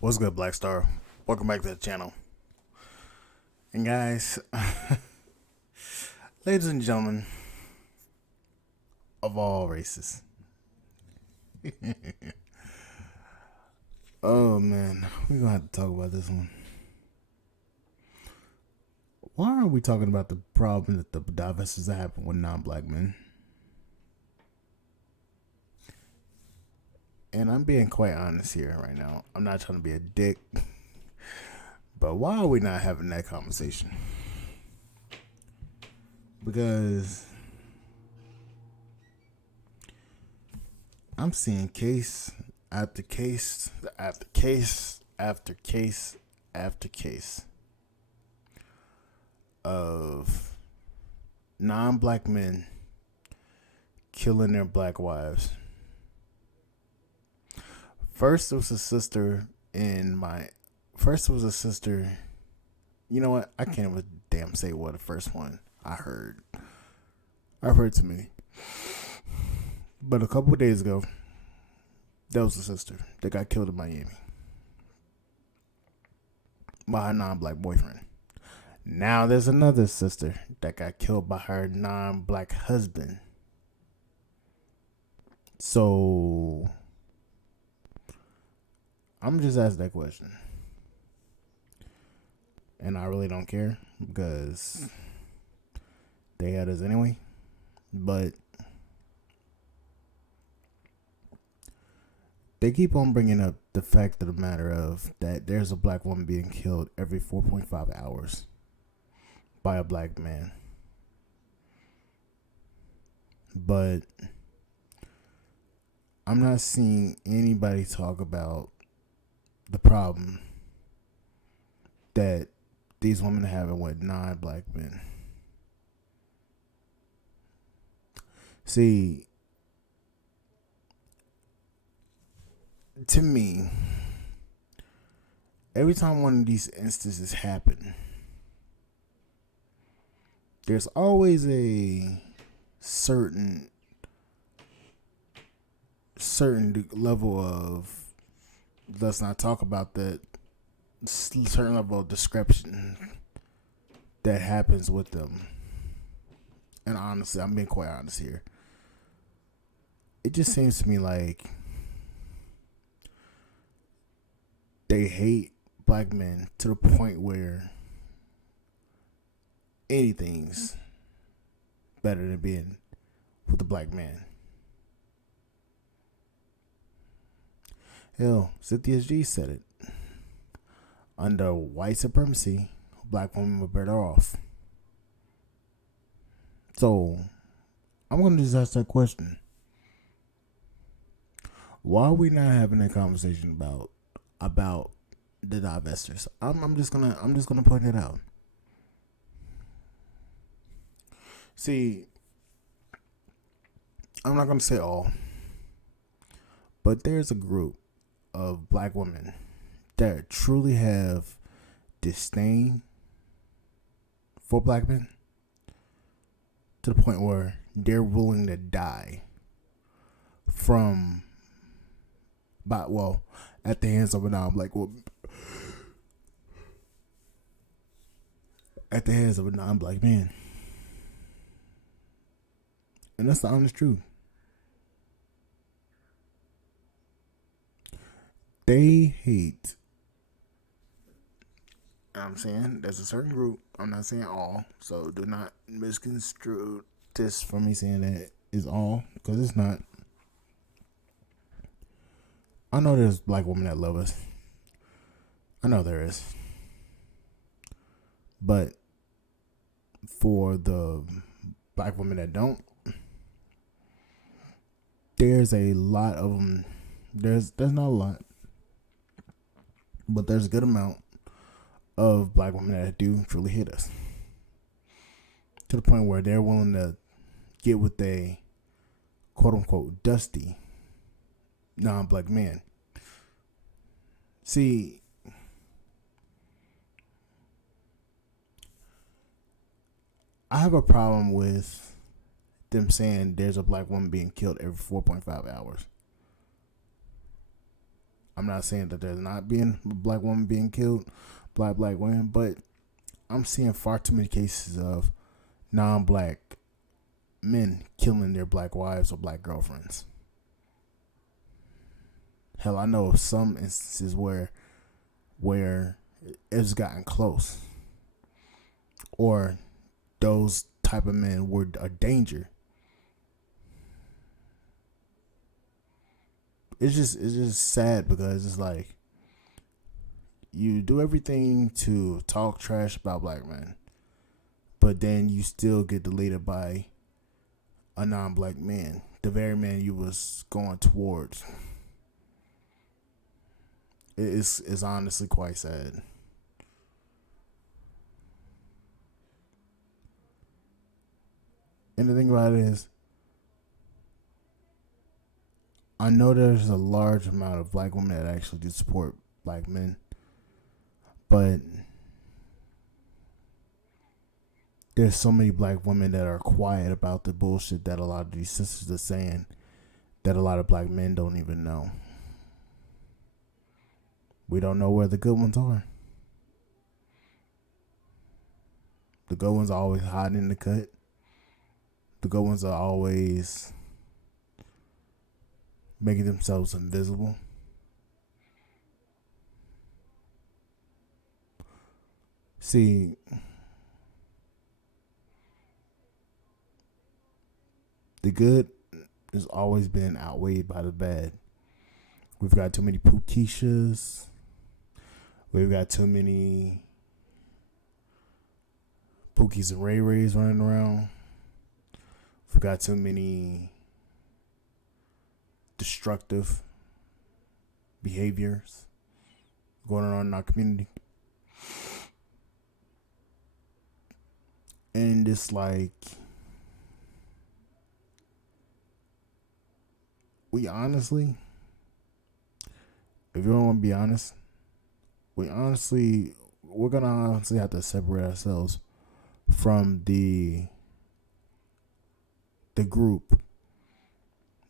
What's good, Black Star? Welcome back to the channel. And guys, ladies and gentlemen of all races. Oh man, we're gonna have to talk about this one. Why are we talking about the problem that the divestors that happen with non-black men? And I'm being quite honest here right now. I'm not trying to be a dick. But why are we not having that conversation? Because I'm seeing case after case after case after case after case of non-black men killing their black wives. First, it was a sister in my. First, it was a sister. You know what? I can't even damn say what the first one I heard. I've heard too many. But a couple of days ago, there was a sister that got killed in Miami by her non-black boyfriend. Now there's another sister that got killed by her non-black husband. So I'm just asking that question. And I really don't care because they had us anyway. But they keep on bringing up the fact of the matter of that there's a black woman being killed every 4.5 hours by a black man. But I'm not seeing anybody talk about the problem that these women are having with non-black men. See, to me, every time one of these instances happen, there's always a certain level of, let's not talk about that, certain level of description that happens with them. And honestly, I'm being quite honest here. It just seems to me like they hate black men to the point where anything's better than being with a black man. Hell, Cynthia G said it. Under white supremacy, black women were better off. So, I'm going to just ask that question. Why are we not having a conversation about the divestors? I'm just gonna point it out. See, I'm not gonna say all, but there's a group of black women that truly have disdain for black men to the point where they're willing to die at the hands of a non-black woman. At the hands of a non-black man. And that's the honest truth. They hate. I'm saying there's a certain group. I'm not saying all. So do not misconstrue this for me saying that is all. Because it's not. I know there's black women that love us. I know there is. But for the black women that don't, there's a lot of them. There's not a lot, but there's a good amount of black women that do truly hate us to the point where they're willing to get with a quote unquote dusty non-black man. See, I have a problem with them saying there's a black woman being killed every 4.5 hours. I'm not saying that there's not being a black woman being killed, black women, but I'm seeing far too many cases of non-black men killing their black wives or black girlfriends. Hell, I know of some instances where it's gotten close, or those type of men were a danger. It's just sad because it's like you do everything to talk trash about black men, but then you still get deleted by a non-black man, the very man you was going towards. It's honestly quite sad. And the thing about it is, I know there's a large amount of black women that actually do support black men, but there's so many black women that are quiet about the bullshit that a lot of these sisters are saying that a lot of black men don't even know. We don't know where the good ones are. The good ones are always hiding in the cut. The good ones are always making themselves invisible. See, the good has always been outweighed by the bad. We've got too many Pookieshas. We've got too many Pookies and Ray Rays running around. We've got too many destructive behaviors going on in our community. And it's like, we honestly, if you don't want to be honest, we're gonna honestly have to separate ourselves from the group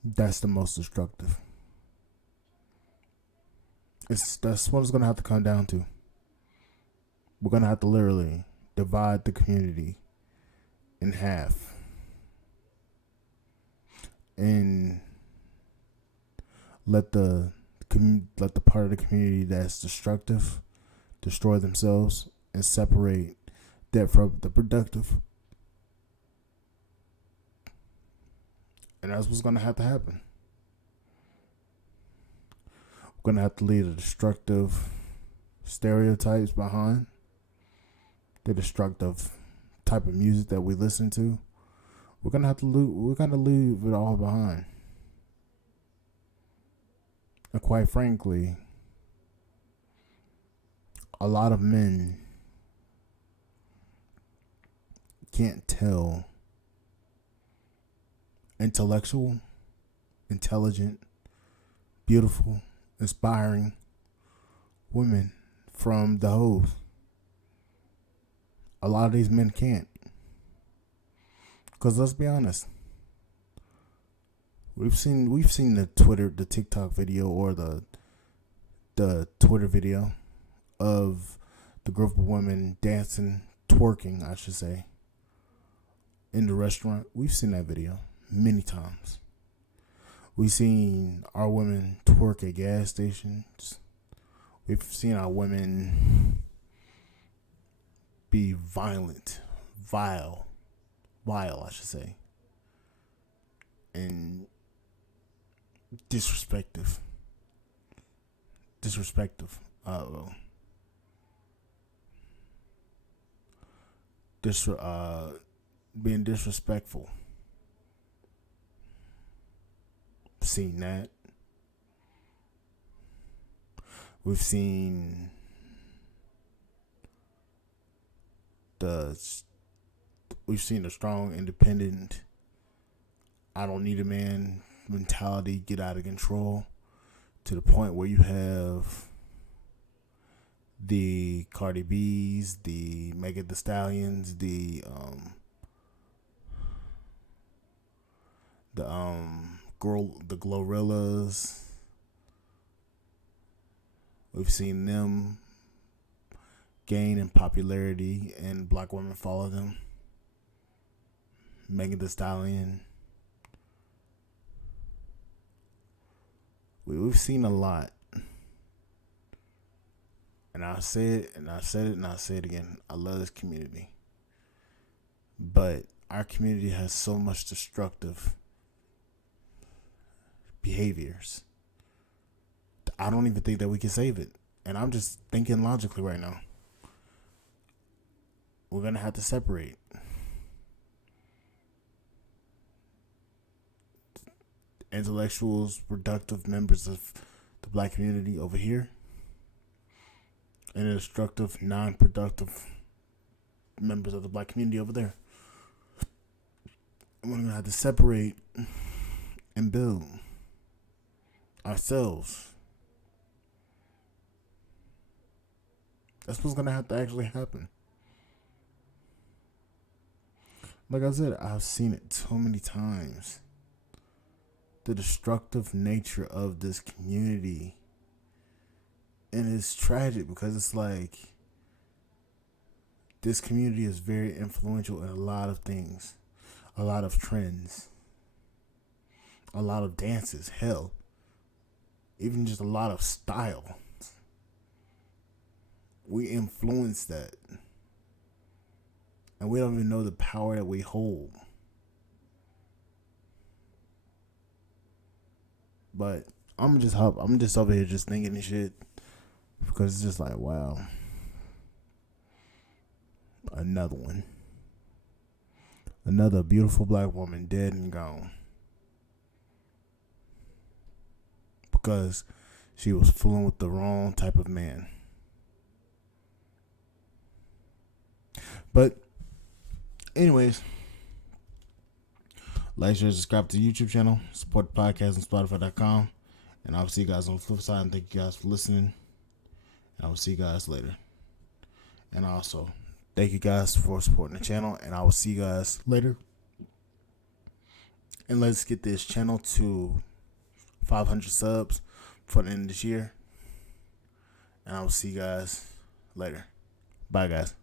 that's the most destructive. That's what it's gonna have to come down to. We're gonna have to literally divide the community in half and let the part of the community that's destructive destroy themselves and separate that from the productive. And that's what's gonna have to happen. We're gonna have to leave the destructive stereotypes behind, the destructive type of music that we listen to. We're gonna leave it all behind. And quite frankly, a lot of men can't tell intellectual, intelligent, beautiful, inspiring women from the hoes. A lot of these men can't. Because let's be honest, we've seen the TikTok video or the Twitter video of the group of women dancing, twerking, I should say, in the restaurant. We've seen that video many times. We've seen our women twerk at gas stations. We've seen our women be violent, vile, I should say, and disrespectful. Being disrespectful. Seen that. We've seen the strong, independent, I don't need a man mentality get out of control, to the point where you have the Cardi B's, the Megan Thee Stallions, the Glorillaz, We've seen them gain in popularity and black women follow them. Megan Thee Stallion. We've seen a lot. And I say it, and I said it, and I say it again. I love this community. But our community has so much destructive behaviors. I don't even think that we can save it. And I'm just thinking logically right now. We're going to have to separate. Intellectuals, productive members of the black community over here, and destructive, non-productive members of the black community over there. And we're going to have to separate and build ourselves. That's what's going to have to actually happen. Like I said, I've seen it so many times. The destructive nature of this community. And it's tragic because it's like this community is very influential in a lot of things, a lot of trends, a lot of dances, hell, even just a lot of style. We influence that. And we don't even know the power that we hold. But I'm just over here just thinking and shit. Because it's just like, wow. Another one. Another beautiful black woman dead and gone. Because she was fooling with the wrong type of man. But anyways, like, share, subscribe to the YouTube channel, support the podcast on Spotify.com, and I'll see you guys on the flip side. And thank you guys for listening. And I will see you guys later. And also, thank you guys for supporting the channel, and I will see you guys later. And let's get this channel to 500 subs for the end of this year. And I will see you guys later. Bye, guys.